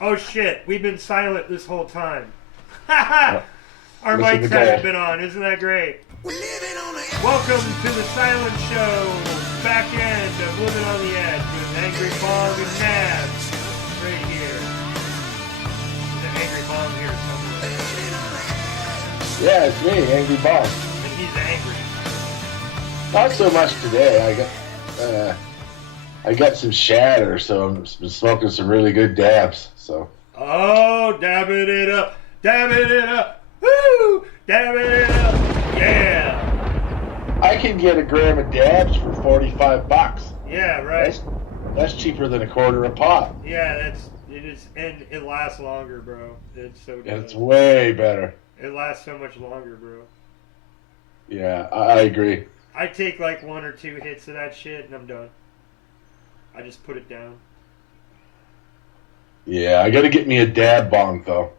Oh shit, we've been silent this whole time. Our mics haven't been on, isn't that great? Welcome to the Silent Show, back end of Living on the Edge with Angry Bong and Nabs. Right here. There's an Angry Bong here somewhere. Yeah, it's me, Angry Bong. And he's angry. Not so much today. I got some shatter, so I've been smoking some really good dabs. So. Oh, dabbing it up, woo, dabbing it up, yeah. I can get a gram of dabs for $45. Yeah, right. That's cheaper than a quarter a pop. Yeah, it is, and it lasts longer, bro. It's so good. It's way better. It lasts so much longer, bro. Yeah, I agree. I take like 1 or 2 hits of that shit and I'm done. I just put it down. Yeah, I gotta get me a dab bong though.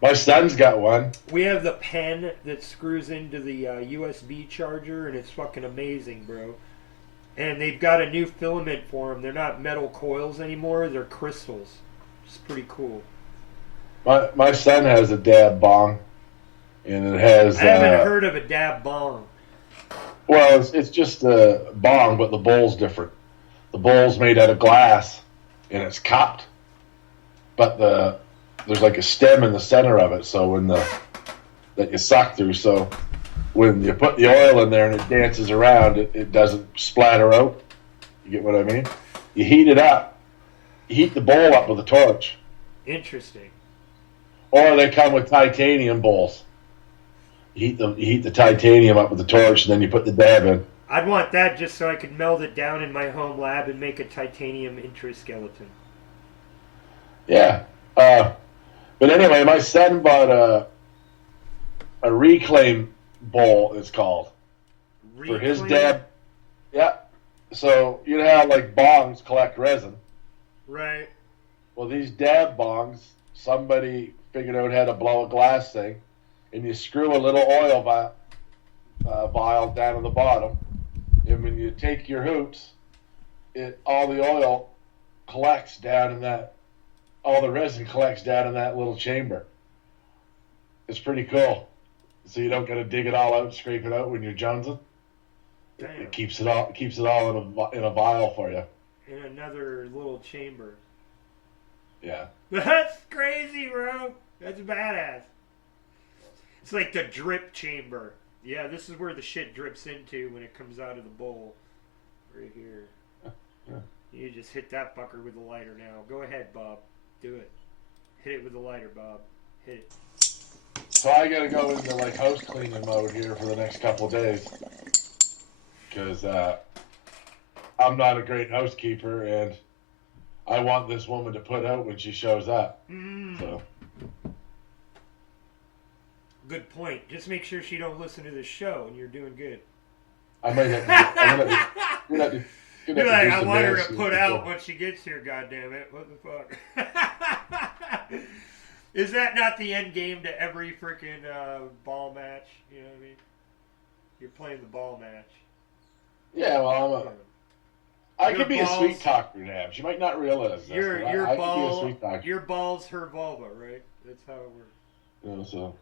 My son's got one. We have the pen that screws into the USB charger, and it's fucking amazing, bro. And they've got a new filament for them. They're not metal coils anymore. They're crystals. It's pretty cool. My son has a dab bong, and it has... I haven't heard of a dab bong. Well, it's just a bong, but the bowl's different. The bowl's made out of glass, and it's cupped, but there's like a stem in the center of it, so that you suck through. So when you put the oil in there and it dances around, it doesn't splatter out. You get what I mean? You heat it up. You heat the bowl up with a torch. Interesting. Or they come with titanium bowls. You heat the titanium up with the torch, and then you put the dab in. I'd want that just so I could meld it down in my home lab and make a titanium intraskeleton. Yeah. But anyway, my son bought a reclaim bowl, it's called. Reclaim? For his dab. Yeah. So, you know how like bongs collect resin? Right. Well, these dab bongs, somebody figured out how to blow a glass thing, and you screw a little oil vial down on the bottom, and when you take your hoops, all the oil collects down in that, all the resin collects down in that little chamber. It's pretty cool. So you don't got to dig it all out and scrape it out when you're jonesing. Damn. It keeps it all in a vial for you. In another little chamber. Yeah. That's crazy, bro. That's badass. It's like the drip chamber. Yeah, this is where the shit drips into when it comes out of the bowl. Right here. You just hit that fucker with a lighter now. Go ahead, Bob. Do it. Hit it with a lighter, Bob. Hit it. So I gotta go into like house cleaning mode here for the next couple of days. Because I'm not a great housekeeper, and I want this woman to put out when she shows up. So. Good point. Just make sure she don't listen to the show, and you're doing good. I might have to, you're like, I want her to put out when she gets here, goddammit. What the fuck? Is that not the end game to every freaking ball match? You know what I mean? You're playing the ball match. Yeah, well, I could be a sweet talker, Nab. She might not realize this. Your I could be a ball, sweet talker. your ball's her vulva, right? That's how it works. You know, so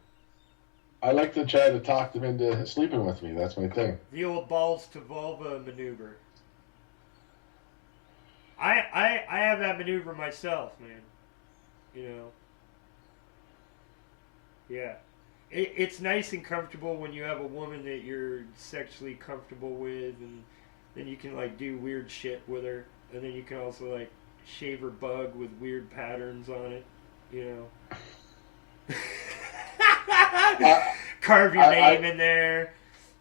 I like to try to talk them into sleeping with me. That's my thing. The old balls to vulva maneuver. I have that maneuver myself, man. You know. Yeah. It's nice and comfortable when you have a woman that you're sexually comfortable with, and then you can like do weird shit with her, and then you can also like shave her bug with weird patterns on it, you know. Carve your name in there.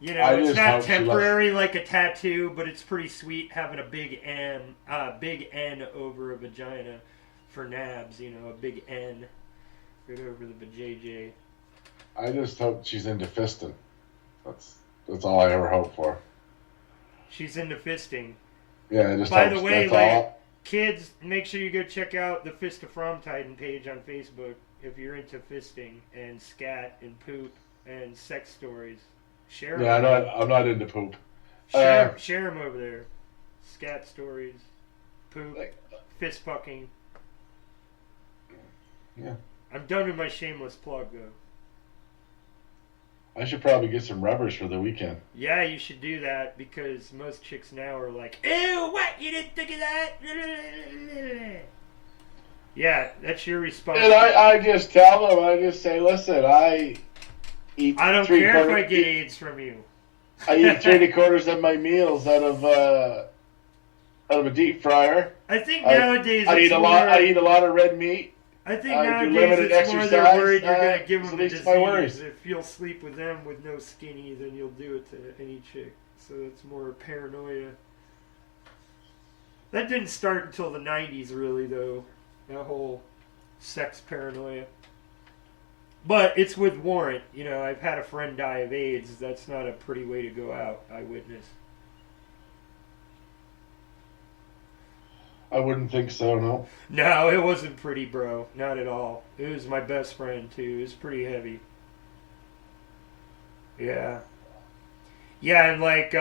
You know, it's not temporary like a tattoo, but it's pretty sweet having a big N over a vagina for Nabs, you know, a big N right over the vajayjay. I just hope she's into fisting. That's all I ever hope for. She's into fisting. Yeah, I just By hope the way, that's like, all. kids, make sure you go check out the Fist of Frump Titan page on Facebook if you're into fisting and scat and poop and sex stories. Share them. Yeah, I'm not into poop. Share them over there. scat stories, poop, Like, fist fucking. yeah. I'm done with my shameless plug though. I should probably get some rubbers for the weekend. Yeah, you should do that because most chicks now are like, ew, what? You didn't think of that? Yeah, that's your response. And I just tell them, I just say, listen, I eat I don't care if I get AIDS from you. I eat 3/4 of my meals out of a deep fryer. I think nowadays I eat a lot. I eat a lot of red meat. I think I do nowadays limited it's more they're exercise, worried you're going to give them a least my worries. disease. If you'll sleep with them with no skinny, then you'll do it to any chick. So it's more paranoia. That didn't start until the 90s, really, though. That whole sex paranoia. But it's with warrant. You know, I've had a friend die of AIDS. That's not a pretty way to go out, I witness. I wouldn't think so, no. No, it wasn't pretty, bro. Not at all. It was my best friend, too. It was pretty heavy. Yeah. Yeah, and like,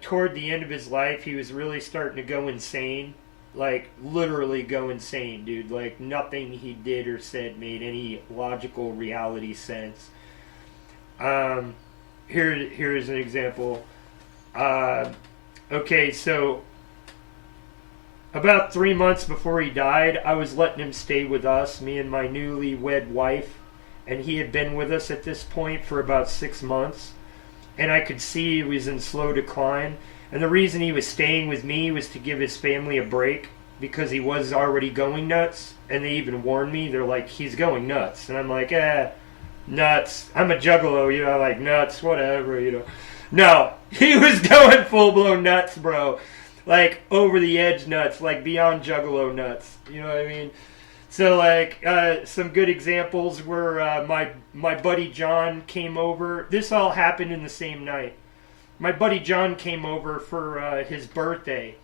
toward the end of his life, he was really starting to go insane. Like, literally go insane, dude. Like, nothing he did or said made any logical reality sense. Here's an example. Okay, so about 3 months before he died, I was letting him stay with us, me and my newly wed wife, and he had been with us at this point for about 6 months, and I could see he was in slow decline, and the reason he was staying with me was to give his family a break, because he was already going nuts, and they even warned me, they're like, he's going nuts, and I'm like, nuts, I'm a juggalo, you know, like, nuts, whatever, you know. No, he was going full-blown nuts, bro. Like, over the edge nuts, like beyond juggalo nuts. You know what I mean? So, like, some good examples were my buddy John came over. This all happened in the same night. My buddy John came over for his birthday.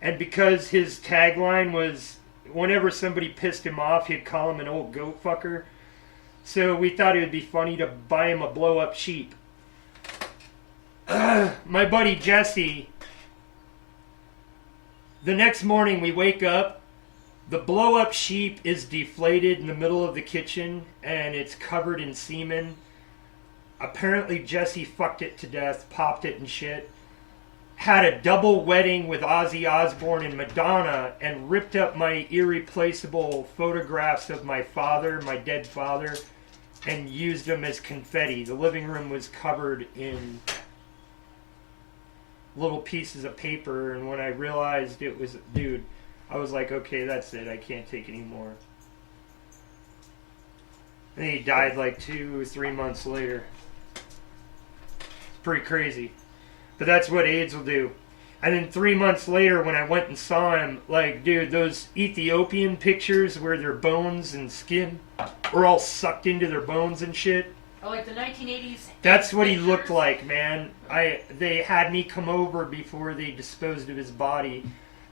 And because his tagline was, whenever somebody pissed him off, he'd call him an old goat fucker. So we thought it would be funny to buy him a blow-up sheep. My buddy Jesse... The next morning we wake up, the blow-up sheep is deflated in the middle of the kitchen, and it's covered in semen. Apparently Jesse fucked it to death, popped it and shit. Had a double wedding with Ozzy Osbourne and Madonna, and ripped up my irreplaceable photographs of my father, my dead father, and used them as confetti. The living room was covered in little pieces of paper, and when I realized it was, dude, I was like, okay, that's it, I can't take any more. And he died like 2 or 3 months later. It's pretty crazy. But that's what AIDS will do. And then 3 months later, when I went and saw him, like, dude, those Ethiopian pictures where their bones and skin were all sucked into their bones and shit. Oh, like the 1980s. That's what he looked like, man. They had me come over before they disposed of his body,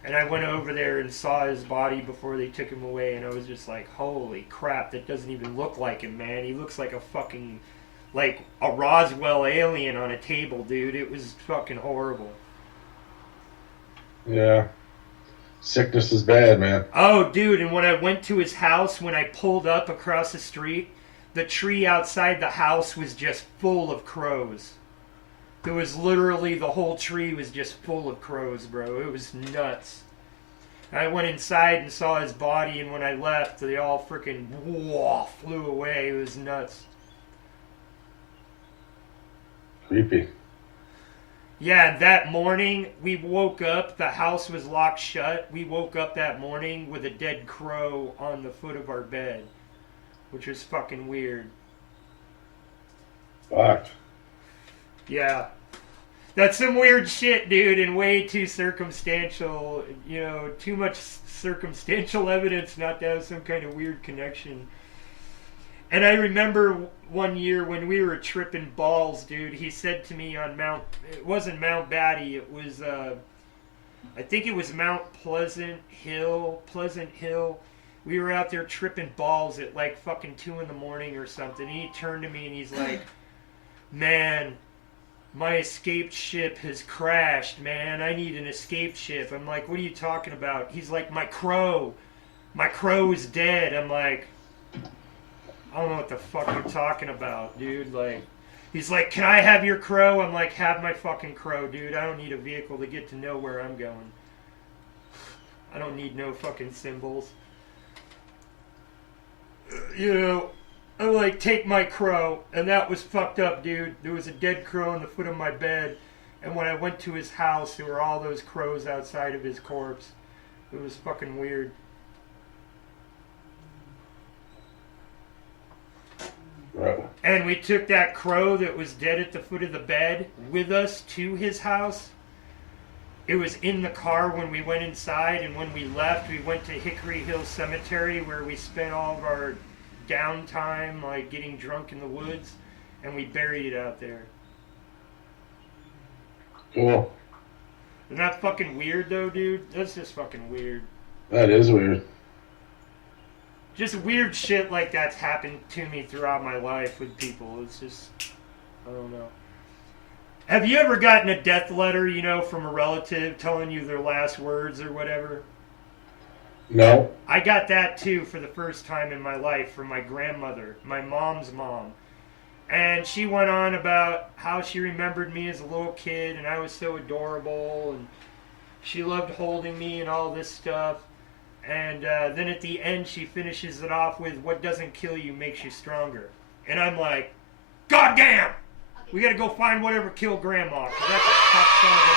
and I went over there and saw his body before they took him away, and I was just like, holy crap, that doesn't even look like him, man. He looks like a fucking, like a Roswell alien on a table, dude. It was fucking horrible. Yeah. Sickness is bad, man. Oh, dude, and when I went to his house, when I pulled up across the street, the tree outside the house was just full of crows. There was literally, the whole tree was just full of crows, bro. It was nuts. I went inside and saw his body, and when I left, they all freaking flew away. It was nuts. Creepy. Yeah, that morning, we woke up. The house was locked shut. We woke up that morning with a dead crow on the foot of our bed, which was fucking weird. Fuck. Yeah. That's some weird shit, dude, and way too circumstantial. You know, too much circumstantial evidence not to have some kind of weird connection. And I remember one year when we were tripping balls, dude, he said to me on it wasn't Mount Batty, it was, I think it was Mount Pleasant Hill. We were out there tripping balls at like fucking 2 in the morning or something. And he turned to me and he's like, man, my escape ship has crashed, man. I need an escape ship. I'm like, what are you talking about? He's like, my crow is dead. I'm like, I don't know what the fuck you're talking about, dude. Like, he's like, can I have your crow? I'm like, have my fucking crow, dude. I don't need a vehicle to get to know where I'm going. I don't need no fucking symbols. You know, I'm like, take my crow. And that was fucked up, dude. There was a dead crow on the foot of my bed. And when I went to his house, there were all those crows outside of his corpse. It was fucking weird. Right. And we took that crow that was dead at the foot of the bed with us to his house. It was in the car when we went inside, and when we left, we went to Hickory Hill Cemetery where we spent all of our downtime, like getting drunk in the woods, and we buried it out there. Cool. Isn't that fucking weird, though, dude? That's just fucking weird. That is weird. Just weird shit like that's happened to me throughout my life with people. It's just, I don't know. Have you ever gotten a death letter, you know, from a relative telling you their last words or whatever? No. I got that too for the first time in my life from my grandmother, my mom's mom. And she went on about how she remembered me as a little kid and I was so adorable and she loved holding me and all this stuff. And then at the end she finishes it off with, what doesn't kill you makes you stronger. And I'm like, God damn! We gotta go find whatever killed Grandma, because that's a tough son of a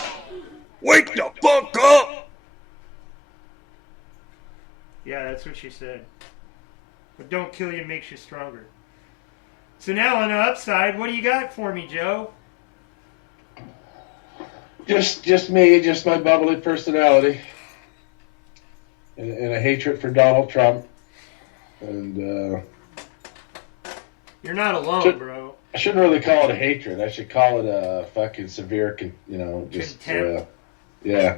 bitch. Wake the fuck up! Yeah, that's what she said. What don't kill you makes you stronger. So now on the upside, what do you got for me, Joe? Just me, just my bubbly personality, and a hatred for Donald Trump, and You're not alone, bro. I shouldn't really call it a hatred. I should call it a fucking severe, just contempt. Yeah.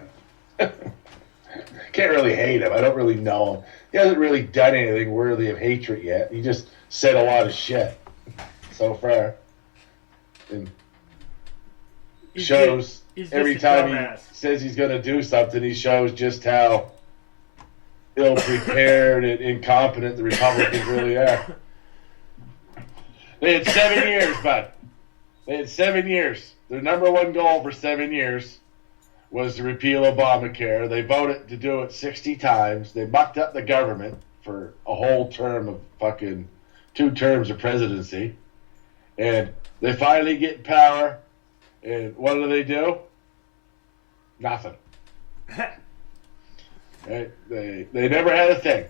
Can't really hate him. I don't really know him. He hasn't really done anything worthy of hatred yet. He just said a lot of shit so far, and shows. Every time he says he's going to do something, he shows just how ill-prepared and incompetent the Republicans really are. They had 7 years, bud. They had 7 years. Their number one goal for 7 years was to repeal Obamacare. They voted to do it 60 times. They mucked up the government for a whole term of fucking 2 terms of presidency. And they finally get in power. And what do? Nothing. Right? They never had a thing.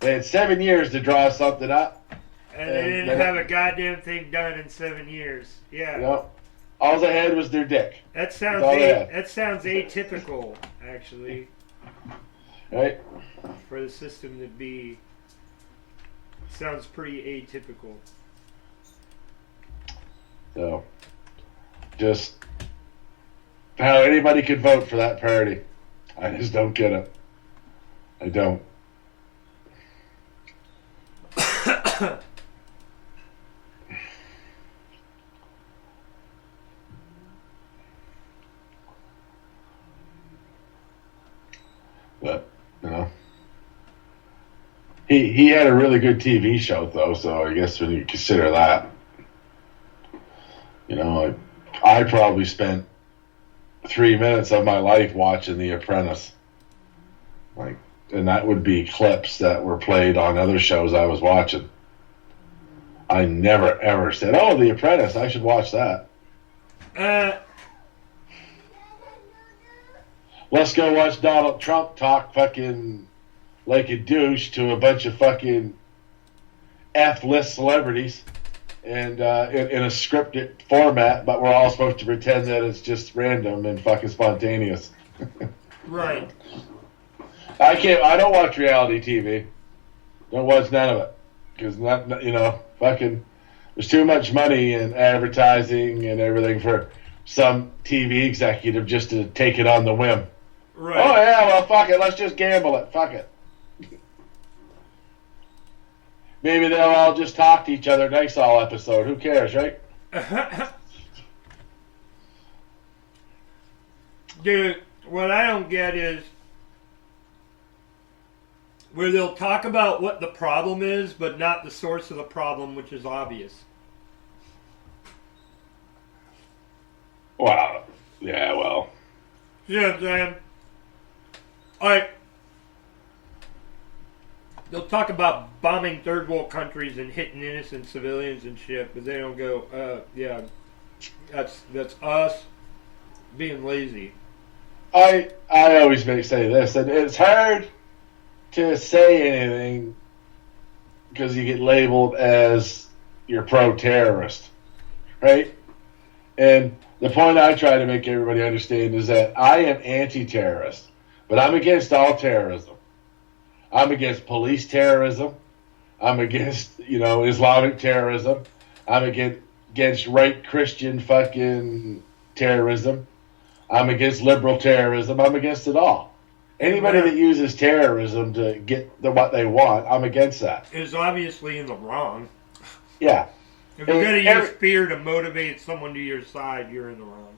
They had 7 years to draw something up. And they didn't have a goddamn thing done in 7 years. Yeah. Nope. All they had was their dick. That sounds atypical, actually. Right? For the system to be. Sounds pretty atypical. So, just how anybody could vote for that party. I just don't get it. I don't. But, you know. He had a really good TV show, though, so I guess when you consider that. You know, I probably spent 3 minutes of my life watching The Apprentice. And that would be clips that were played on other shows I was watching. I never, ever said, oh, The Apprentice, I should watch that. Let's go watch Donald Trump talk fucking like a douche to a bunch of fucking F-list celebrities and in a scripted format, but we're all supposed to pretend that it's just random and fucking spontaneous. Right. I don't watch reality TV. Don't watch none of it. Because, fucking, there's too much money in advertising and everything for some TV executive just to take it on the whim. Right. Oh, yeah, well, fuck it. Let's just gamble it. Fuck it. maybe they'll all just talk to each other nice all episode. Who cares, right? Dude, what I don't get is where they'll talk about what the problem is, but not the source of the problem, which is obvious. Wow. Yeah, well. You know what I'm saying? Like, they'll talk about bombing third world countries and hitting innocent civilians and shit, but they don't go, yeah, that's us being lazy. I always say this, and it's hard to say anything because you get labeled as you're pro-terrorist, right? And the point I try to make everybody understand is that I am anti-terrorist, but I'm against all terrorism. I'm against police terrorism. I'm against, Islamic terrorism. I'm against right Christian fucking terrorism. I'm against liberal terrorism. I'm against it all. Anybody that uses terrorism to get what they want, I'm against that. Is obviously in the wrong. Yeah. If you're going to use fear to motivate someone to your side, you're in the wrong.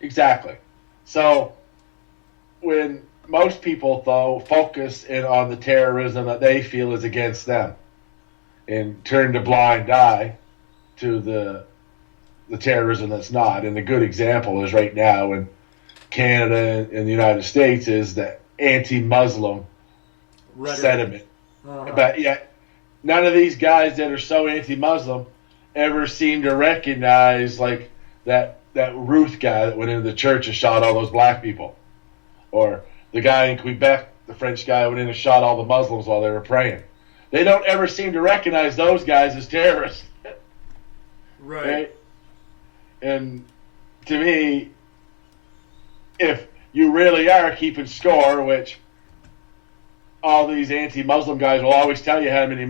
Exactly. So, when most people, though, focus in on the terrorism that they feel is against them and turn a blind eye to the terrorism that's not. And a good example is right now in Canada and the United States is the anti-Muslim sentiment. But yet, none of these guys that are so anti-Muslim ever seem to recognize like that Ruth guy that went into the church and shot all those black people. Or the guy in Quebec, the French guy, went in and shot all the Muslims while they were praying. They don't ever seem to recognize those guys as terrorists. Right? And to me, if you really are keeping score, which all these anti-Muslim guys will always tell you how many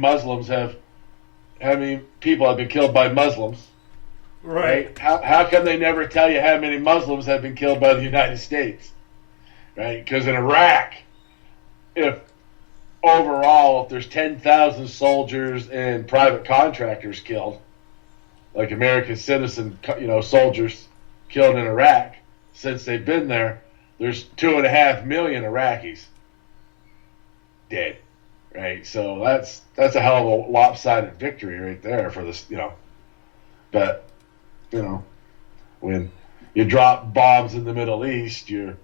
people have been killed by Muslims. Right? How come they never tell you how many Muslims have been killed by the United States? Right? Because in Iraq, if there's 10,000 soldiers and private contractors killed, like American citizen, soldiers killed in Iraq, since they've been there, there's 2.5 million Iraqis dead, right? So that's a hell of a lopsided victory right there for this, But when you drop bombs in the Middle East, you're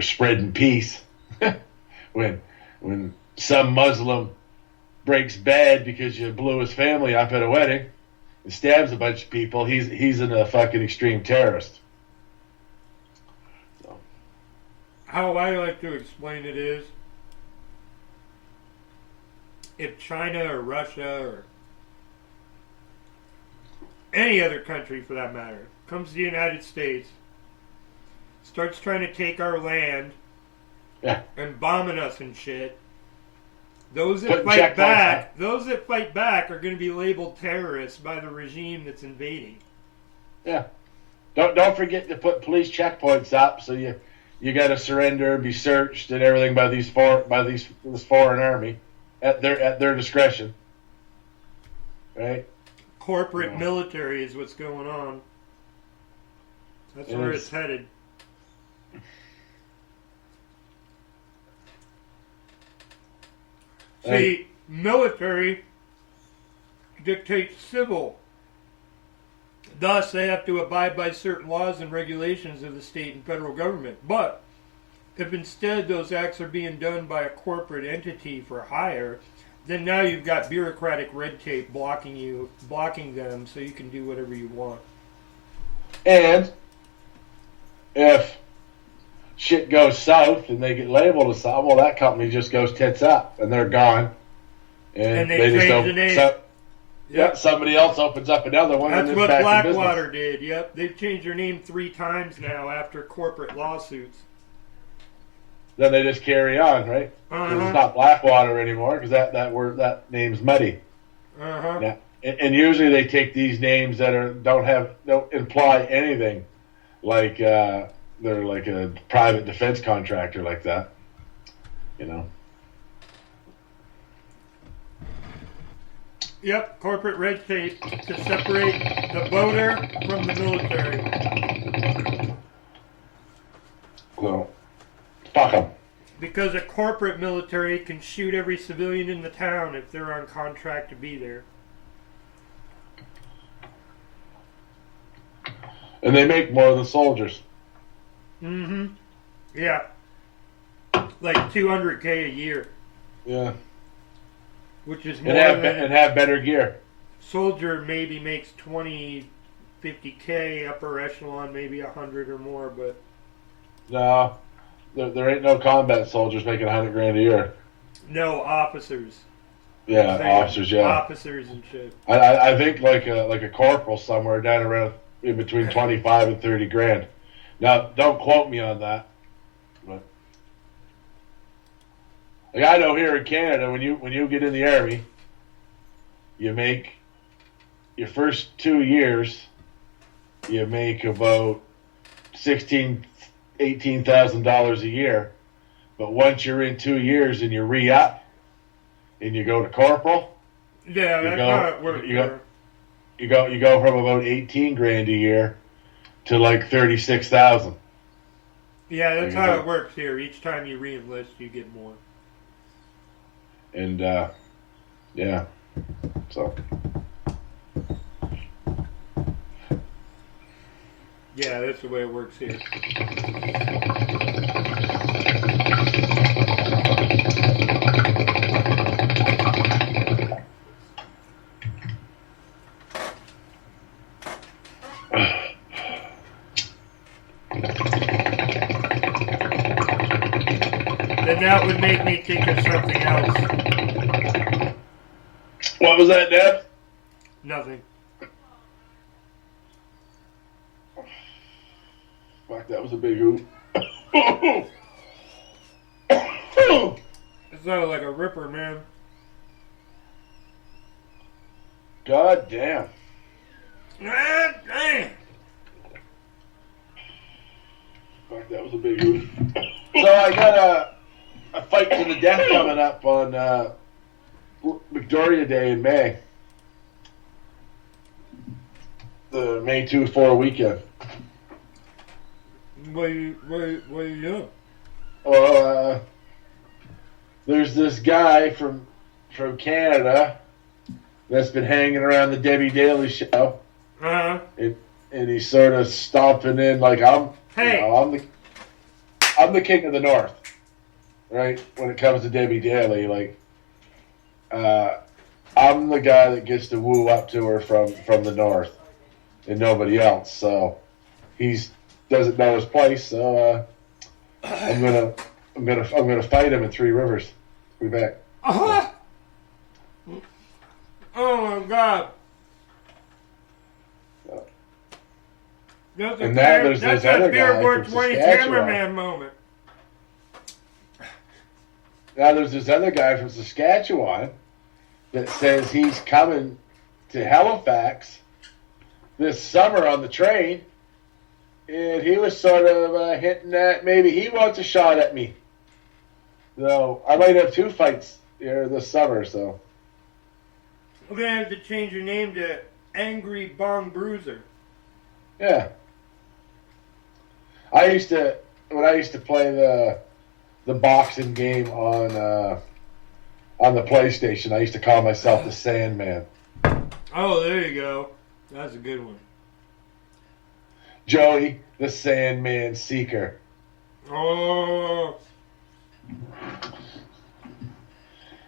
spreading peace. when some Muslim breaks bad because you blew his family up at a wedding and stabs a bunch of people, he's a fucking extreme terrorist. So. How I like to explain it is, if China or Russia or any other country for that matter comes to the United States, starts trying to take our land, and bombing us and shit, those that fight back are going to be labeled terrorists by the regime that's invading. Yeah. Don't forget to put police checkpoints up so you got to surrender and be searched and everything by this foreign army at their discretion. Right? Corporate military is what's going on. That's where it's headed. See, military dictates civil. Thus, they have to abide by certain laws and regulations of the state and federal government. But if instead those acts are being done by a corporate entity for hire, then now you've got bureaucratic red tape blocking them so you can do whatever you want. And if shit goes south and they get labeled as something, well, that company just goes tits up and they're gone. And they just change the name. Somebody else opens up another one. That's and what back Blackwater did. Yep, they've changed their name 3 times now after corporate lawsuits. Then they just carry on, right? It's not Blackwater anymore because that name's muddy. Yeah. And usually they take these names that don't imply anything, like they're like a private defense contractor like that, Yep, corporate red tape to separate the voter from the military. So, fuck them. Because a corporate military can shoot every civilian in the town if they're on contract to be there. And they make more than soldiers. Mm-hmm. Yeah. Like $200K a year. Yeah. Which is more And have better gear. Soldier maybe makes 20, 50K, upper echelon maybe 100 or more, but No, there ain't no combat soldiers making $100,000 a year. no officers. Yeah, officers. Yeah, officers and shit. I think like a corporal somewhere down around in between 25 and 30 grand. Now, don't quote me on that. But like I know here in Canada, when you get in the army, you make your first 2 years, you make about $18,000 a year. But once you're in 2 years and you re-up and you go to corporal, yeah, that's how it works. You go from about 18 grand a year to like 36,000. Yeah, that's how it works here. Each time you re-enlist, you get more. And yeah, so yeah, that's the way it works here. Then that would make me think of something else. what was that, Deb? Nothing. Fuck, that was a big hoop. It sounded like a ripper, man. God damn. Ah, damn. Fuck, that was a big hoop. So I got a fight to the death coming up on Victoria Day in May. The May 2-4 weekend. What are you doing? Well, there's this guy from Canada that's been hanging around the Debbie Daly show. Uh-huh. And he's sort of stomping in like I'm the king of the North, right? When it comes to Debbie Daly, like I'm the guy that gets to woo up to her from the North, and nobody else. So he's doesn't know his place. So I'm gonna fight him in Three Rivers. Be back. Uh-huh. Oh my God. That's And now there's this other guy from Saskatchewan. Cameraman moment. Now there's this other guy from Saskatchewan that says he's coming to Halifax this summer on the train, and he was sort of hinting that maybe he wants a shot at me. So I might have 2 fights here this summer. So We're gonna have to change your name to Angry Bong Bruiser. yeah, when I used to play the boxing game on the PlayStation, I used to call myself the Sandman. Oh, there you go. That's a good one. Joey, the Sandman Seeker. Oh.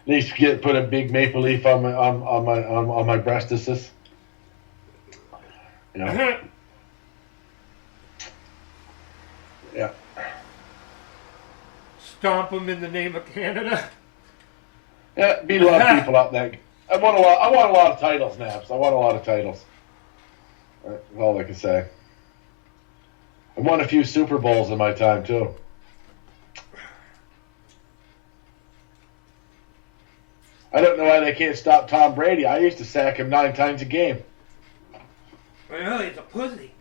I used to put a big maple leaf on my breastises. You know? Yeah. Stomp them in the name of Canada. Yeah, beat a lot of people up there. I won a lot of titles, Naps. I won a lot of titles. That's all I can say. I won a few Super Bowls in my time too. I don't know why they can't stop Tom Brady. I used to sack him 9 times a game. Well, he's a pussy.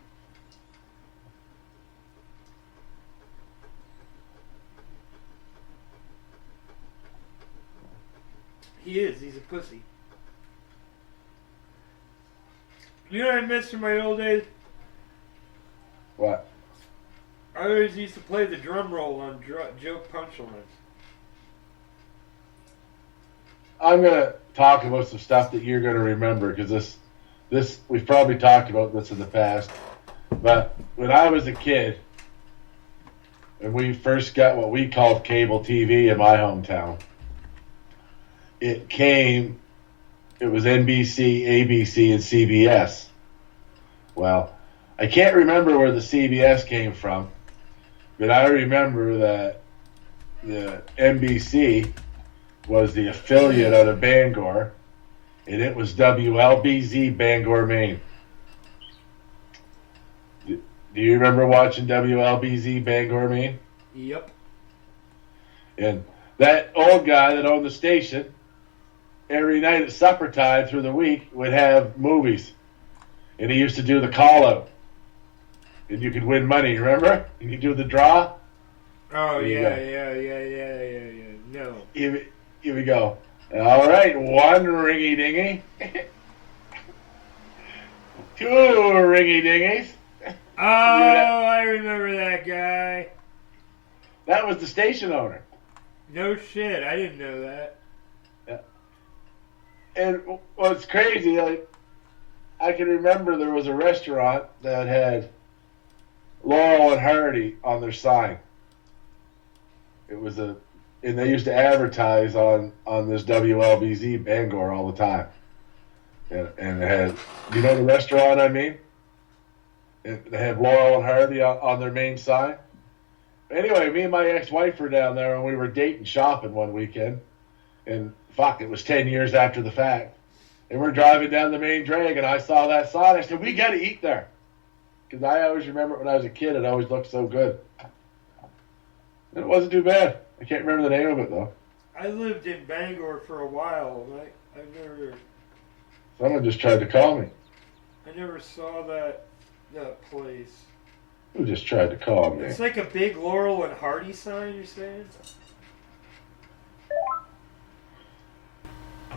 He is. He's a pussy. You know what I miss from my old days? What? I always used to play the drum roll on joke punchlines. I'm gonna talk about some stuff that you're gonna remember because this we've probably talked about this in the past. But when I was a kid, and we first got what we called cable TV in my hometown, it was NBC, ABC, and CBS. Well, I can't remember where the CBS came from, but I remember that the NBC was the affiliate out of Bangor, and it was WLBZ Bangor, Maine. Do you remember watching WLBZ Bangor, Maine? Yep. And that old guy that owned the station, every night at supper time through the week, would have movies. And he used to do the call-out. And you could win money, remember? And you do the draw. Oh, yeah. No. Here we go. All right, one ringy-dingy. Two ringy-dingies. Oh, I remember that guy. That was the station owner. No shit, I didn't know that. Yeah. And what's crazy, like, I can remember there was a restaurant that had Laurel and Hardy on their sign. It was and they used to advertise on this WLBZ Bangor all the time. And it had, you know the restaurant I mean? They had Laurel and Hardy on their main sign. Anyway, me and my ex-wife were down there and we were dating shopping one weekend. And fuck, it was 10 years after the fact. And we're driving down the main drag and I saw that sign. I said, we got to eat there. Because I always remember when I was a kid, it always looked so good. And it wasn't too bad. I can't remember the name of it though. I lived in Bangor for a while. Someone just tried to call me. I never saw that place. Who just tried to call me? It's like a big Laurel and Hardy sign, you're saying?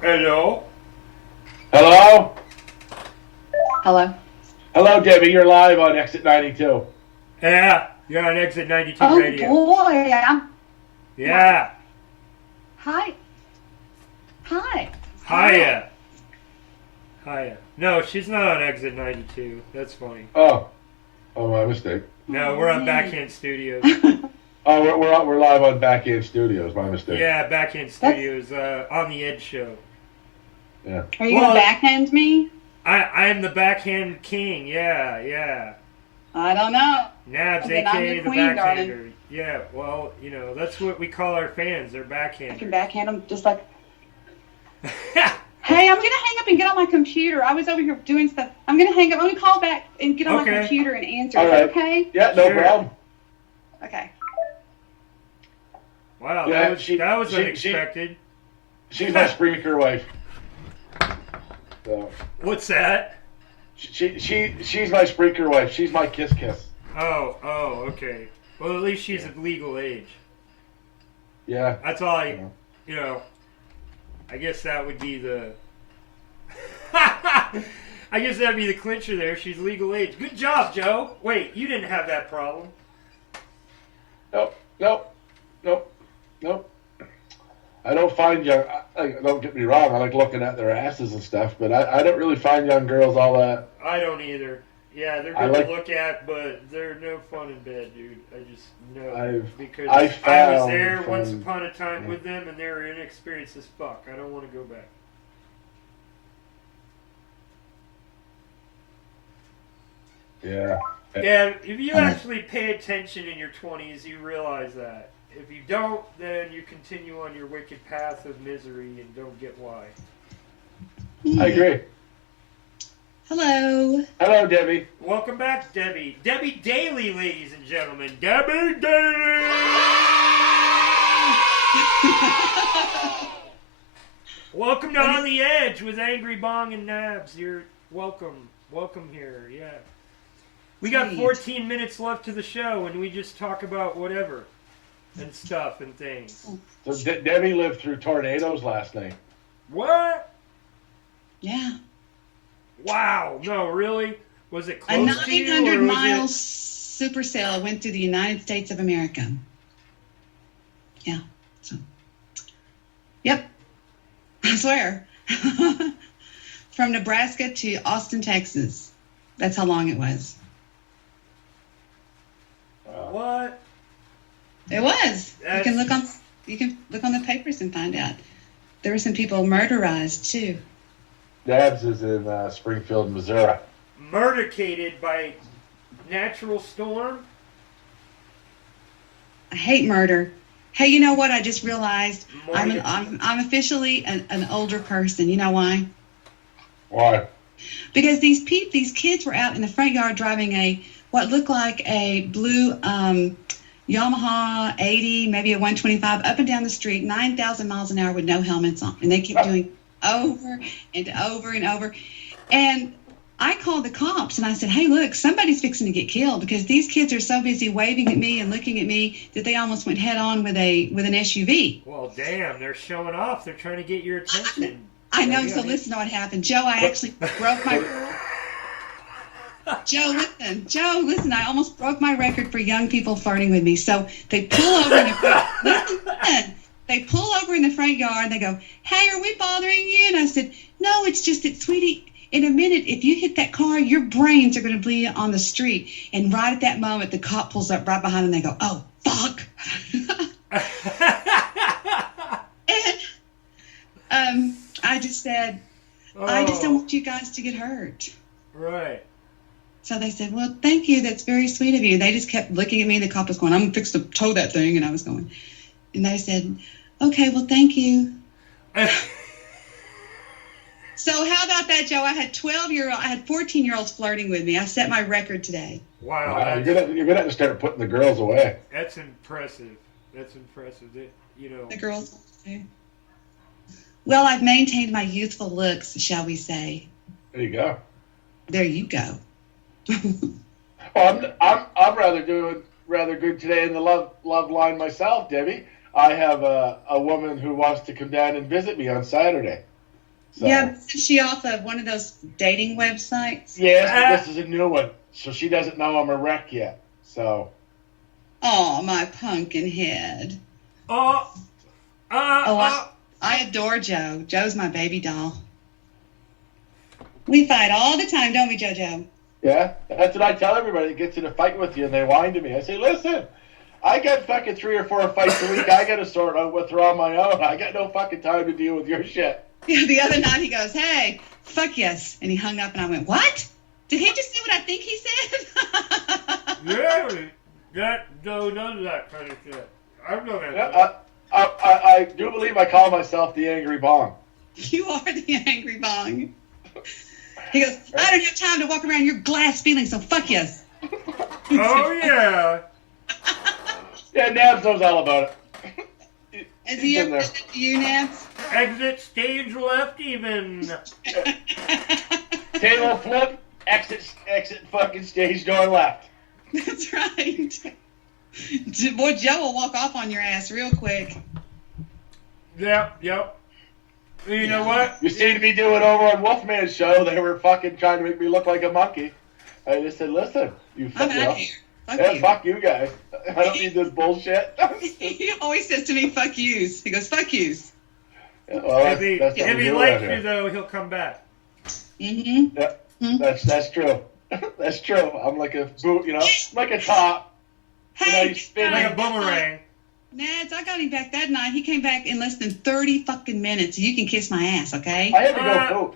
Hello? Hello? Hello. Hello, Debbie. You're live on Exit 92. Yeah, you're on Exit 92 Oh Radio. boy. Yeah. Hi. Hi. Hiya. No, she's not on Exit 92. That's funny. Oh, my mistake. No, we're on Backhand Studios. Oh, we're live on Backhand Studios. My mistake. Yeah, Backhand Studios on the Ed Show. Yeah. Are you gonna backhand me? I am the Backhand King. Yeah. I don't know. Nabs, Okay, I'm aka your the queen, backhander. darling. Yeah, well, that's what we call our fans. They're I can backhanders. backhand them just like. Hey, I'm gonna hang up and get on my computer. I was over here doing stuff. I'm gonna hang up. I'm gonna call back and get on my computer and answer. All Is right. that okay? Yeah, no Sure. problem. Okay. Wow, Yeah, that was unexpected. She's my Spreaker wife. So What's that? she's my Spreaker wife. She's my kiss. Oh, okay. Well, at least she's of legal age. Yeah. That's all I guess that would be the... I guess that'd be the clincher there. She's legal age. Good job, Joe. Wait, you didn't have that problem. Nope. I don't find young. Don't get me wrong. I like looking at their asses and stuff, but I don't really find young girls all that. I don't either. Yeah, they're good to look at, but they're no fun in bed, dude. I just know because I was there once upon a time with them, and they were inexperienced as fuck. I don't want to go back. Yeah. Yeah, if you actually pay attention in your 20s, you realize that. If you don't, then you continue on your wicked path of misery and don't get why. I agree. Hello. Hello, Debbie. Welcome back, Debbie. Debbie Daly, ladies and gentlemen. Debbie Daly! Welcome to On the Edge with Angry Bong and Nabs. You're welcome. Welcome here, yeah. We got 14 minutes left to the show, and we just talk about whatever and stuff and things. So Debbie lived through tornadoes last night. What? Yeah. Wow. No, really? Was it A close to you? 900-mile supercell went through the United States of America. Yeah. So. Yep. I swear. From Nebraska to Austin, Texas. That's how long it was. What? It was. You can look on the papers and find out. There were some people murderized too. Dabs is in Springfield, Missouri. Murdercated by natural storm? I hate murder. Hey, you know what? I just realized Morning. I'm officially an older person. You know why? Why? Because these kids were out in the front yard driving what looked like a blue Yamaha 80, maybe a 125, up and down the street, 9,000 miles an hour with no helmets on. And they kept doing over and over and over. And I called the cops and I said, hey, look, somebody's fixing to get killed because these kids are so busy waving at me and looking at me that they almost went head on with an SUV. Well, damn, they're showing off. They're trying to get your attention. I know, so listen to what happened. Joe, I actually broke my... Joe, listen, I almost broke my record for young people flirting with me. So they pull over in the front... Listen. They pull over in the front yard and they go, hey, are we bothering you? And I said, no, it's just that, sweetie, in a minute, if you hit that car, your brains are going to bleed on the street. And right at that moment, the cop pulls up right behind them and they go, oh, fuck. And I just said, I just don't want you guys to get hurt. Right. So they said, well, thank you. That's very sweet of you. They just kept looking at me. The cop was going, I'm going to fix to tow that thing. And I was going, and they said, okay, well, thank you. So how about that, Joe? I had 14-year-olds flirting with me. I set my record today. Wow. You're gonna have to start putting the girls away. That's impressive. The girls. Well, I've maintained my youthful looks, shall we say. There you go. There you go. Well, I'm rather good today in the love line myself, Debbie. I have a woman who wants to come down and visit me on Saturday. So. Yeah, is she off of one of those dating websites? Yes, but this is a new one, so she doesn't know I'm a wreck yet. So. Oh, my pumpkin head. I adore Joe. Joe's my baby doll. We fight all the time, don't we, JoJo? Yeah, that's what I tell everybody that gets in a fight with you and they whine to me. I say, listen, I got fucking 3 or 4 fights a week I got to sort out with her on my own. I got no fucking time to deal with your shit. Yeah, the other night he goes, hey, fuck yes. And he hung up and I went, what? Did he just say what I think he said? Yeah, none of that kind of shit. I've known that. Yeah, I do believe I call myself the Angry Bong. You are the Angry Bong. He goes, I don't have time to walk around your glass feeling, so fuck yes. Oh, yeah. Yeah, Nabs knows all about it. Has he ever said that to you, Nance? Exit stage left even. Table flip, exit fucking stage door left. That's right. Boy, Joe will walk off on your ass real quick. Yep. You know what? You seen me do it over on Wolfman's show. They were fucking trying to make me look like a monkey. I just said, listen, you fuck I'm out of here. Fuck you guys. I don't need this bullshit. He always says to me, fuck yous. He goes, fuck yous. Yeah, well, if he likes you, though, he'll come back. Mm-hmm. Yeah, that's true. That's true. I'm like a boot, like a top. Hey, you spin like a boomerang. Nads, I got him back that night. He came back in less than 30 fucking minutes. You can kiss my ass, okay? I had to go poop.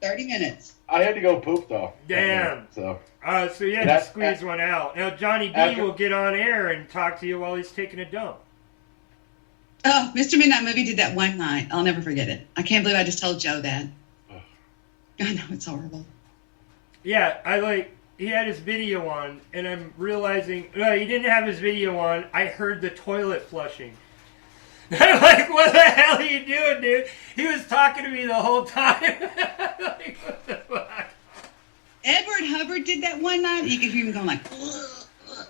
30 minutes. I had to go poop, though. Damn. So you had to squeeze one out. Now, Johnny B will get on air and talk to you while he's taking a dump. Oh, Mr. Midnight Movie did that one night. I'll never forget it. I can't believe I just told Joe that. I know, it's horrible. Yeah, he had his video on, and I'm realizing, he didn't have his video on. I heard the toilet flushing. I'm like, what the hell are you doing, dude? He was talking to me the whole time. Like, what the fuck? Edward Hubbard did that one night. You could hear him going like,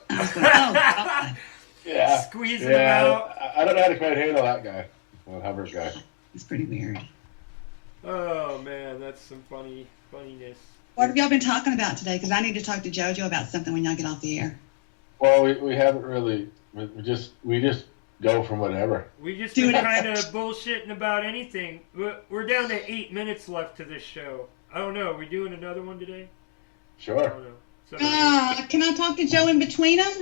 I was going, oh, God. Yeah. Squeezing him out. I don't know how to quite handle that guy. That Hubbard guy. It's pretty weird. Oh man, that's some funniness. What have y'all been talking about today? Because I need to talk to JoJo about something when y'all get off the air. Well, we haven't really. We just go from whatever. We just been kind of bullshitting about anything. We're down to 8 minutes left to this show. I don't know. Are we doing another one today? Sure. I don't know. Can I talk to Joe in between them?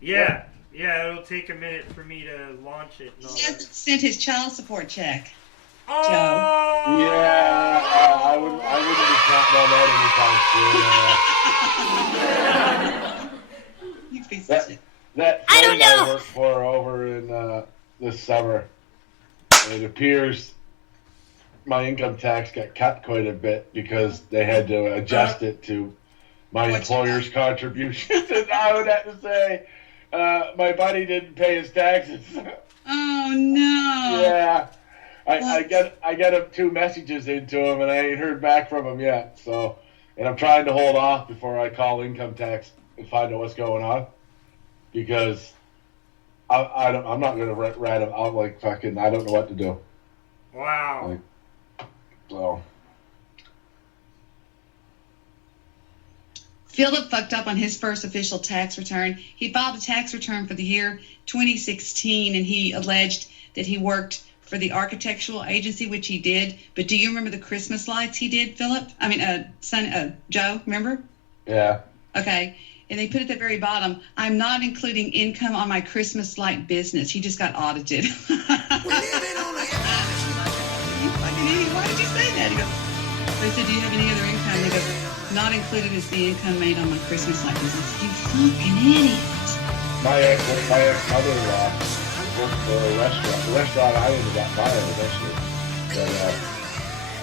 Yeah, it'll take a minute for me to launch it. And all He that. hasn't sent his child support check. Oh! Yeah, I wouldn't be counting on that anytime soon. You piece of shit. That I don't firm know. I worked for over in this summer, it appears my income tax got cut quite a bit because they had to adjust it to my employer's contributions. And I would have to say, my buddy didn't pay his taxes. Oh no. Yeah. I got 2 messages into him, and I ain't heard back from him yet. So, and I'm trying to hold off before I call income tax and find out what's going on, because I'm not gonna rat him out like fucking. I don't know what to do. Wow. So. Philip fucked up on his first official tax return. He filed a tax return for the year 2016, and he alleged that he worked for the architectural agency, which he did. But do you remember the Christmas lights he did, Philip? I mean, Joe, remember? Yeah. Okay. And they put at the very bottom, I'm not including income on my Christmas light business. He just got audited. You fucking idiot. Why did you say that? He goes, they said, do you have any other income? They go, not included is the income made on my Christmas light business. You fucking idiot. My ex-mother-in-law worked for a restaurant. The restaurant I ended up buying eventually. But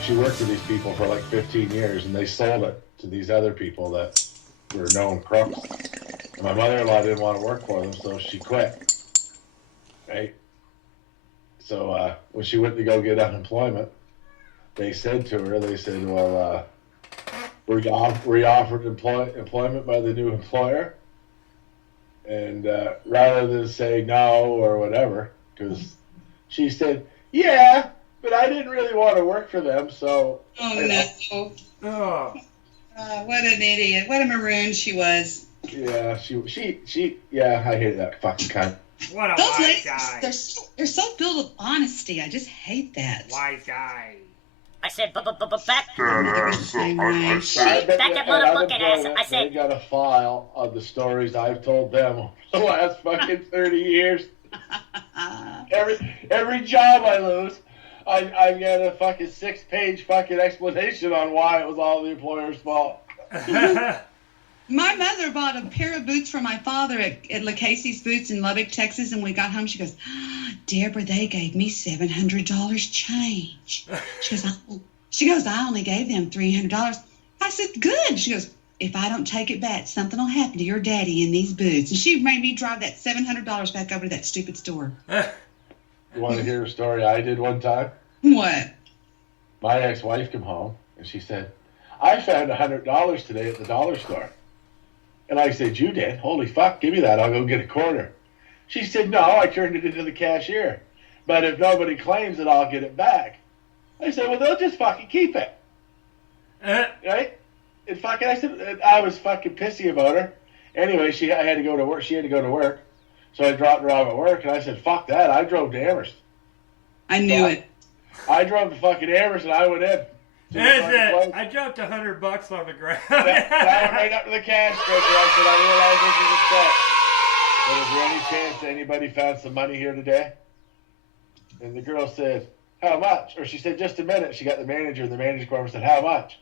she worked for these people for like 15 years, and they sold it to these other people that were known crooks. And my mother-in-law didn't want to work for them, so she quit. Right? So when she went to go get unemployment, they said to her, well, were you offered employment by the new employer? And rather than say no or whatever, because she said, yeah, but I didn't really want to work for them, so. Oh, no. Oh. What an idiot. What a maroon she was. Yeah, she yeah, I hate that fucking cunt. What a Those wise ladies, guy. they're so filled with honesty. I just hate that. Wise guy. I said, back. Back Back that motherfucking ass. I They said, got a file of the stories I've told them over the last fucking 30 years. Every job I lose, I get a fucking 6-page fucking explanation on why it was all the employer's fault. My mother bought a pair of boots for my father at LaCasey's Boots in Lubbock, Texas, and we got home. She goes, Deborah, they gave me $700 change. She goes, I only gave them $300. I said, good. She goes, if I don't take it back, something will happen to your daddy in these boots. And she made me drive that $700 back over to that stupid store. You want to hear a story I did one time? What? My ex-wife came home, and she said, I found $100 today at the dollar store. And I said, you did? Holy fuck, give me that. I'll go get a quarter. She said, no, I turned it into the cashier. But if nobody claims it, I'll get it back. I said, well, they'll just fucking keep it. Right? And fucking, I said, I was fucking pissy about her. Anyway, I had to go to work. She had to go to work. So I dropped her off at work, and I said, fuck that. I drove to Amherst. I knew it. I drove to fucking Amherst, and I went in. I dropped $100 on the ground. I went right up to the cash register. I said, I realize this is a check. But is there any chance that anybody found some money here today? And the girl said, how much? Or she said, just a minute. She got the manager, and the manager came over and said, how much?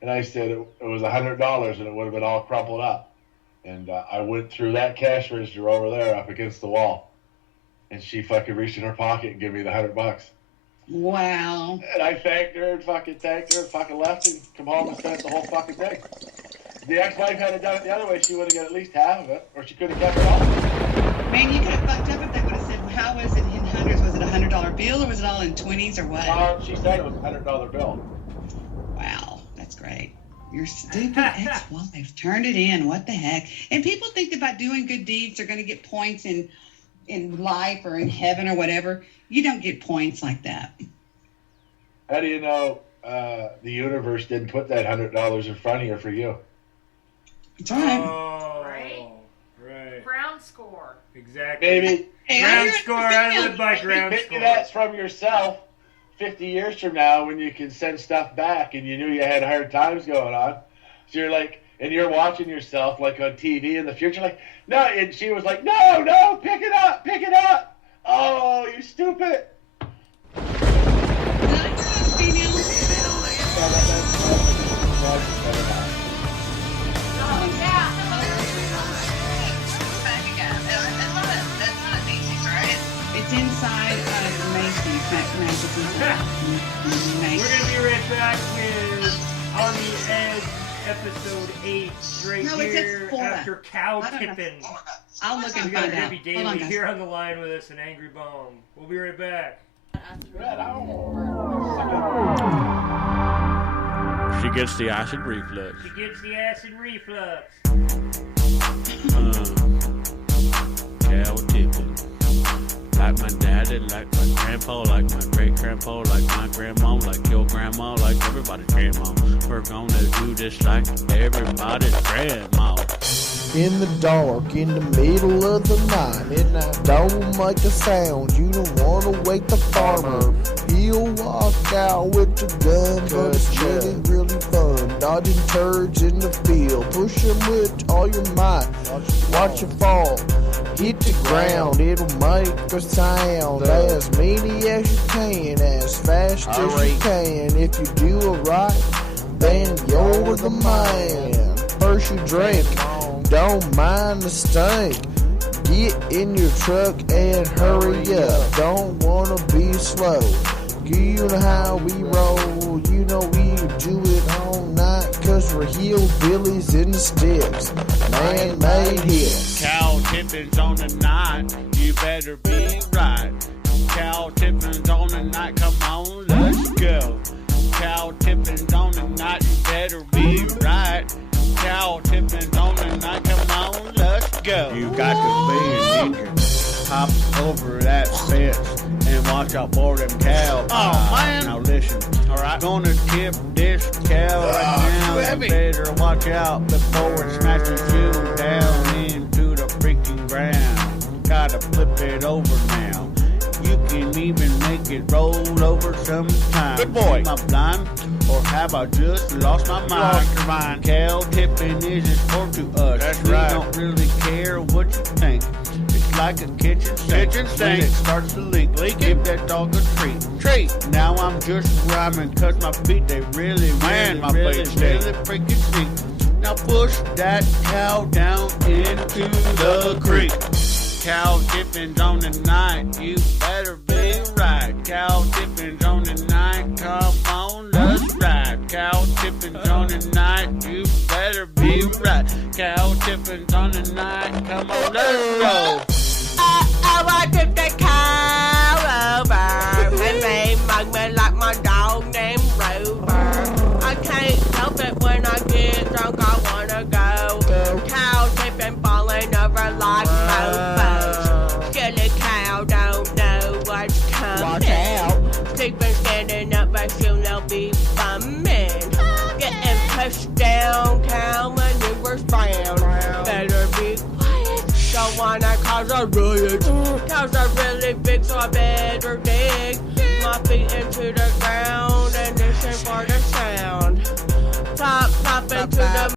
And I said, it was $100, and it would have been all crumpled up. And I went through that cash register over there up against the wall. And she fucking reached in her pocket and gave me the $100. Wow. And I thanked her and fucking left and come home and spent the whole fucking thing. If the ex-wife had done it the other way, she would have got at least half of it, or she could have kept it all. Man, you could have fucked up if they would have said, well, how was it in hundreds? Was it a $100 bill, or was it all in 20s, or what? She said it was a $100 bill. Wow, that's great. Your stupid ex-wife turned it in. What the heck? And people think that by doing good deeds, they're going to get points in life or in heaven or whatever. You don't get points like that. How do you know the universe didn't put that $100 in front of you for you. That's right. Oh, Right? right. Ground score. Exactly. Baby, Hey, Ground I'm score. I live by ground maybe score. that's from yourself 50 years from now when you can send stuff back and you knew you had hard times going on. So you're like, and you're watching yourself like on TV in the future, like, no, and she was like, no, pick it up. Oh, you stupid. It's inside Macy's. We're going to be right back with On the Edge, episode 8, right No, it says here Florida. after cow I don't know. tipping. I'll look and We got find out. Debbie Hold on, Daly guys. here on the line with us, an Angry Bomb. We'll be right back. She gets the acid reflux. She gets the acid reflux. Cow tipping. Like my daddy, like my grandpa, like my great-grandpa, like my grandma, like your grandma, like everybody's grandma. We're gonna do this like everybody's grandma. In the dark, in the middle of the night, don't make a sound, you don't wanna wake the farmer. He'll walk out with the gun, but it's really fun. Dodging turds in the field, push him with all your might. Watch you fall, hit the ground, it'll make a sound. As many as you can, as fast as you can. If you do it right, then you're the man. First you drink, don't mind the stink. Get in your truck and hurry up. Don't wanna be slow. You know how we roll. You know we do it all night. Cause we're hillbillies in the sticks. Man-made hits. Cow tipping's on the night, you better be right. Cow tipping's on the night, come on, let's go. Cow tipping's on the night, you better be right. Cow tipping's on the night, come on, let's go. You got to be a ninja. Hop over that fence and watch out for them cows. Oh, man. Now listen, alright, gonna tip this cow right now. You better watch out before it smashes you down into the freaking ground. Gotta flip it over now. You can even make it roll over sometimes. Good boy. Am I blind? Or have I just lost my mind? Cow tipping is a sport to us. That's right. We don't really care what you think. It's like a kitchen sink. When it starts to leak, give that dog a treat. Now I'm just rhyming cause my feet, they really freaking stink. Now push that cow down into the creek. Cow tipping's on the night, you better be right. Cow tipping's on the night, come on, let's ride. Cow tipping's on the night, you better be right. Cow tipping's on the night, come on, let's go. I tipped the cow over, and they mug me like my dog named Rover. I can't help it when I get drunk, I wanna go. Cow tipping, falling over like mofos. Silly cow don't know what's coming. Watch out. Sleeping, standing up, but soon they'll be bumming. Getting pushed down, cow manure's brown. Better be quiet, don't wanna cause a riot. Cows are really big, so I better dig my feet into the ground and listen for the sound. Plop, plop into the